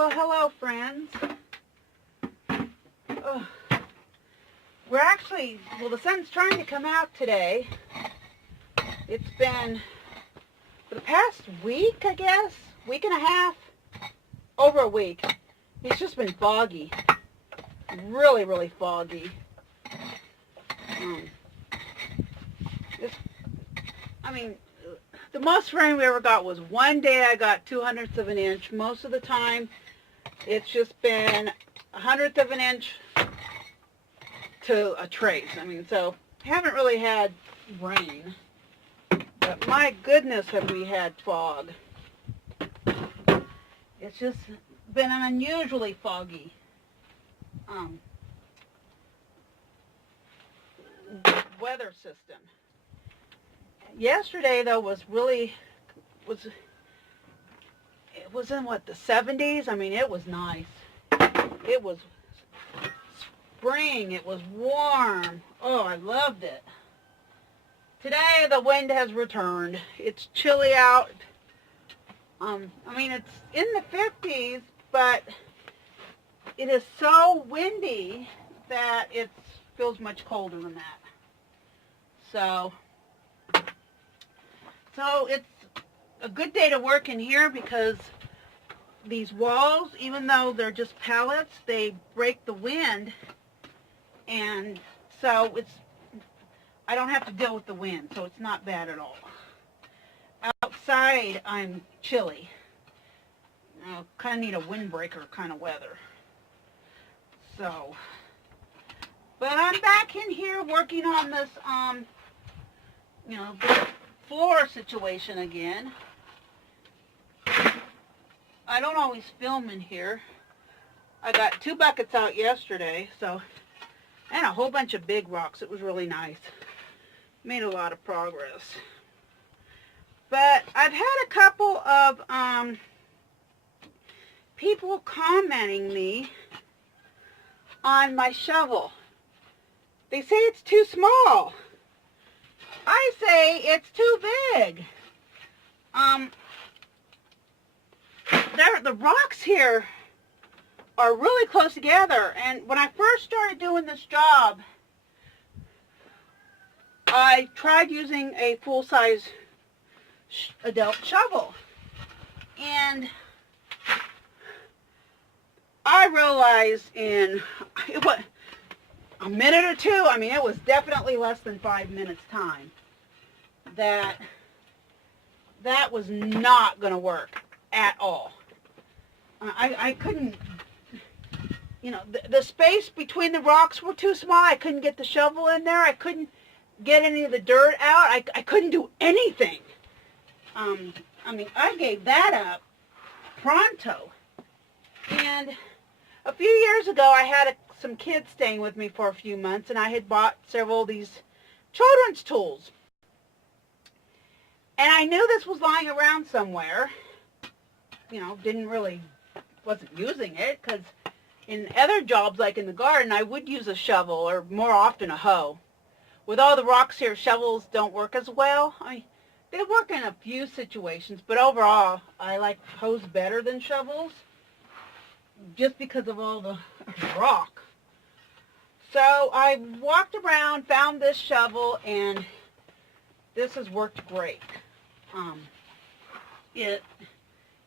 Well, hello, friends. Oh, we're actually, the sun's trying to come out today. It's been, for the past week, I guess, week and a half, over a week, it's just been foggy. Really, really foggy. The most rain we ever got was one day I got 2/100 of an inch. Most of the time, it's just been 1/100 of an inch to a trace. So haven't really had rain, but my goodness, have we had fog. It's just been an unusually foggy weather system. Yesterday, though, it was in what, the 70s? It was nice. It was spring. It was warm. Oh, I loved it. Today, the wind has returned. It's chilly out. It's in the 50s, but it is so windy that it feels much colder than that. So it's a good day to work in here because these walls, even though they're just pallets, they break the wind, and so I don't have to deal with the wind, so it's not bad at all. Outside, I'm chilly. Kind of need a windbreaker kind of weather. So, but I'm back in here working on this, the floor situation again. I don't always film in here. I got 2 buckets out yesterday, and a whole bunch of big rocks. It was really nice. Made a lot of progress. But I've had a couple of people commenting me on my shovel. They say it's too small. I say it's too big. The rocks here are really close together, and when I first started doing this job, I tried using a full-size adult shovel, and I realized in a minute or two, it was definitely less than 5 minutes time, that was not going to work at all. I couldn't, the space between the rocks were too small. I couldn't get the shovel in there. I couldn't get any of the dirt out. I couldn't do anything. I gave that up pronto. And a few years ago, I had some kids staying with me for a few months, and I had bought several of these children's tools. And I knew this was lying around somewhere. Wasn't using it, because in other jobs, like in the garden, I would use a shovel, or more often a hoe. With all the rocks here, shovels don't work as well. They work in a few situations, but overall, I like hoes better than shovels, just because of all the rock. So I walked around, found this shovel, and this has worked great.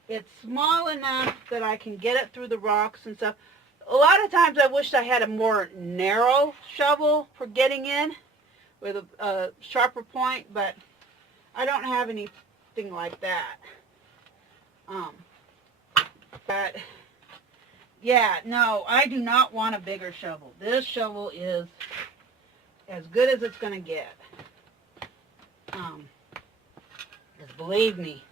It's small enough that I can get it through the rocks and stuff. A lot of times I wished I had a more narrow shovel for getting in with a sharper point, but I don't have anything like that. But yeah, no, I do not want a bigger shovel. This shovel is as good as it's going to get. Just believe me,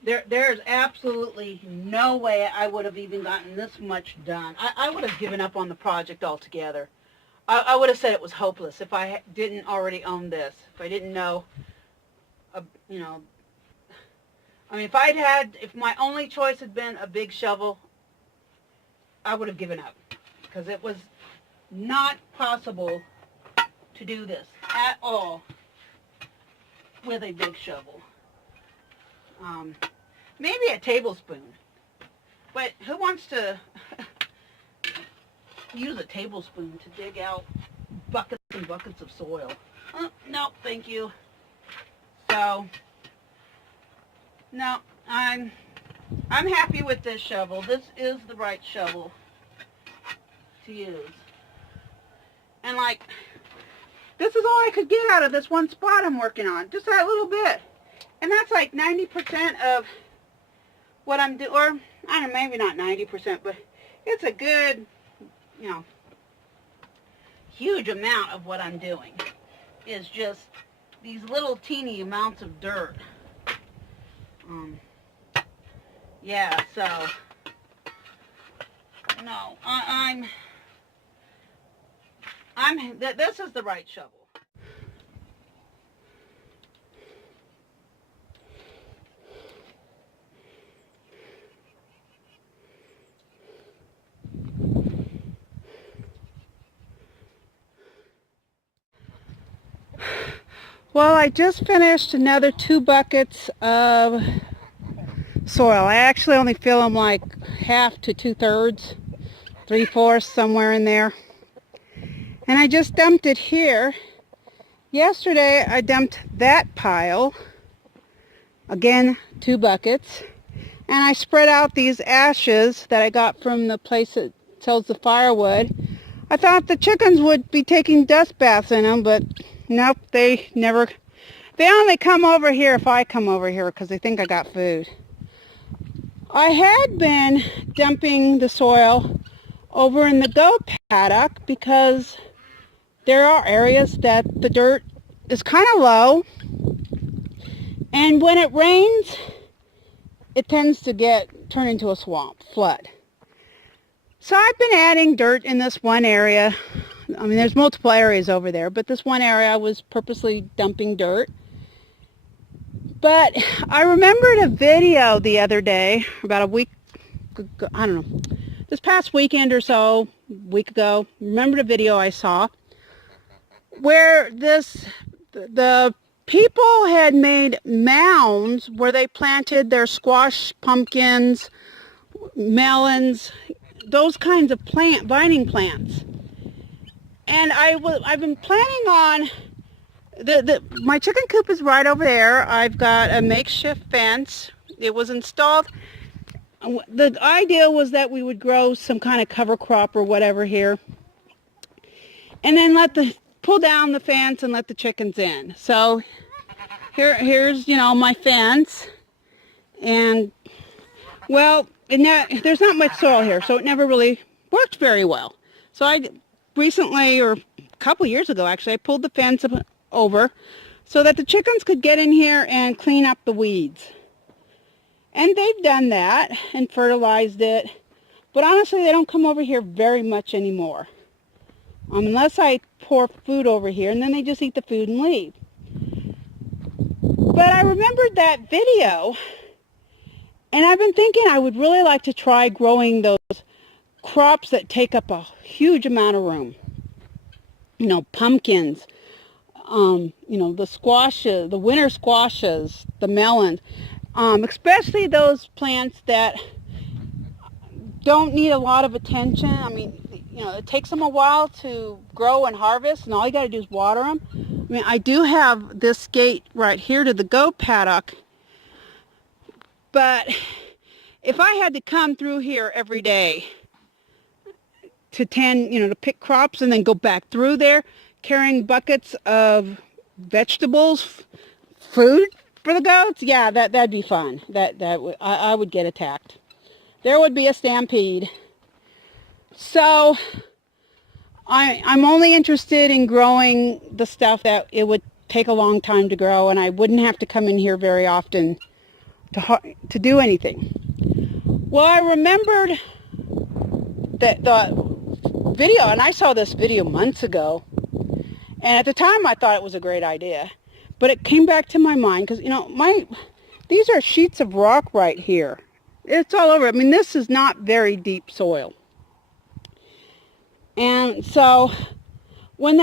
there's absolutely no way I would have even gotten this much done. I would have given up on the project altogether. I would have said it was hopeless if I didn't already own this. If I didn't know, if my only choice had been a big shovel, I would have given up, because it was not possible to do this at all with a big shovel. Maybe a tablespoon. But who wants to use a tablespoon to dig out buckets and buckets of soil? No, thank you. So, no, I'm happy with this shovel. This is the right shovel to use. And like, this is all I could get out of this one spot I'm working on. Just that little bit. And that's like 90% of what I'm doing. Or, I don't know, maybe not 90%, but it's a good, you know, huge amount of what I'm doing is just these little teeny amounts of dirt. Yeah, so, no, this is the right shovel. Well, I just finished another 2 buckets of soil. I actually only fill them like half to 2/3, 3/4, somewhere in there. And I just dumped it here. Yesterday I dumped that pile, again 2 buckets, and I spread out these ashes that I got from the place that sells the firewood. I thought the chickens would be taking dust baths in them, but nope, they only come over here if I come over here because they think I got food. I had been dumping the soil over in the goat paddock because there are areas that the dirt is kind of low, and when it rains, it tends to turn into a swamp, flood. So I've been adding dirt in this one area. I mean, there's multiple areas over there, but this one area I was purposely dumping dirt. But I remembered a video the other day, about a week ago, I don't know, this past weekend or so, week ago, remembered a video I saw where the people had made mounds where they planted their squash, pumpkins, melons, those kinds of vining plants. And I've been planning on, my chicken coop is right over there. I've got a makeshift fence. It was installed. The idea was that we would grow some kind of cover crop or whatever here, and then pull down the fence and let the chickens in. So here's, you know, my fence, and well, there's not much soil here, so it never really worked very well. So I recently, or a couple years ago actually, I pulled the fence over so that the chickens could get in here and clean up the weeds. And they've done that and fertilized it, but honestly they don't come over here very much anymore. Unless I pour food over here, and then they just eat the food and leave. But I remembered that video, and I've been thinking I would really like to try growing those crops that take up a huge amount of room. You know, pumpkins, you know, the squashes, the winter squashes, the melons, especially those plants that don't need a lot of attention. I mean, you know, it takes them a while to grow and harvest, and all you got to do is water them. I mean, I do have this gate right here to the goat paddock, but if I had to come through here every day to to pick crops and then go back through there carrying buckets of vegetables, food for the goats, yeah, that'd be fun. I would get attacked. There would be a stampede. So I'm only interested in growing the stuff that it would take a long time to grow, and I wouldn't have to come in here very often to do anything. Well, I remembered that the video, and I saw this video months ago, and at the time I thought it was a great idea, but it came back to my mind because, you know, these are sheets of rock right here. It's all over. I mean, this is not very deep soil. And so when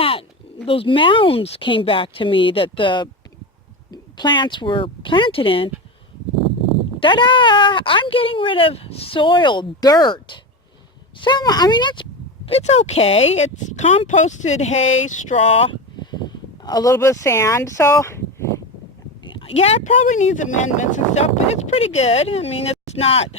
those mounds came back to me that the plants were planted in, Ta-da! I'm getting rid of soil, dirt. I mean, it's okay. It's composted hay, straw, a little bit of sand. So, yeah, it probably needs amendments and stuff, but it's pretty good. I mean, it's not,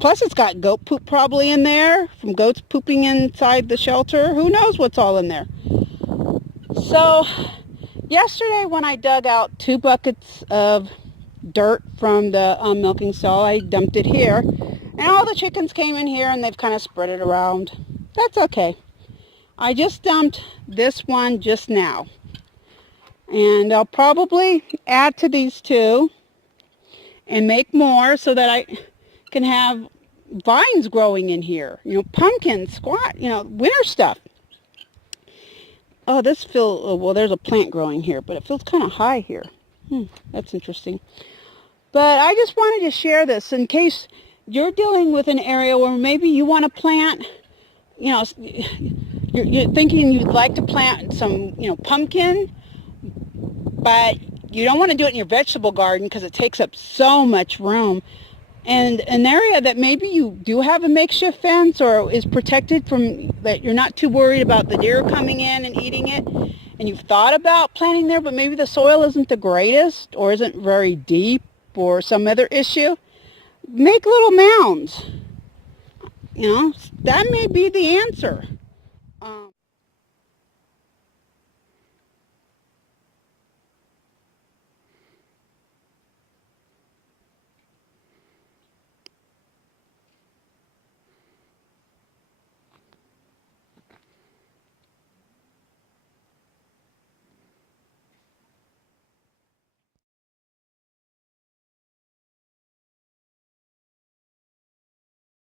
plus it's got goat poop probably in there, from goats pooping inside the shelter. Who knows what's all in there? So, yesterday when I dug out 2 buckets of dirt from the milking stall, I dumped it here. And all the chickens came in here and they've kind of spread it around. That's okay. I just dumped this one just now. And I'll probably add to these 2 and make more so that I can have vines growing in here. Pumpkins, squash, winter stuff. Oh, well, there's a plant growing here, but it feels kind of high here. That's interesting. But I just wanted to share this in case you're dealing with an area where maybe you want to plant, you're thinking you'd like to plant some, pumpkin, but you don't want to do it in your vegetable garden because it takes up so much room. And an area that maybe you do have a makeshift fence or is protected from, that you're not too worried about the deer coming in and eating it, and you've thought about planting there, but maybe the soil isn't the greatest or isn't very deep or some other issue, make little mounds. That may be the answer.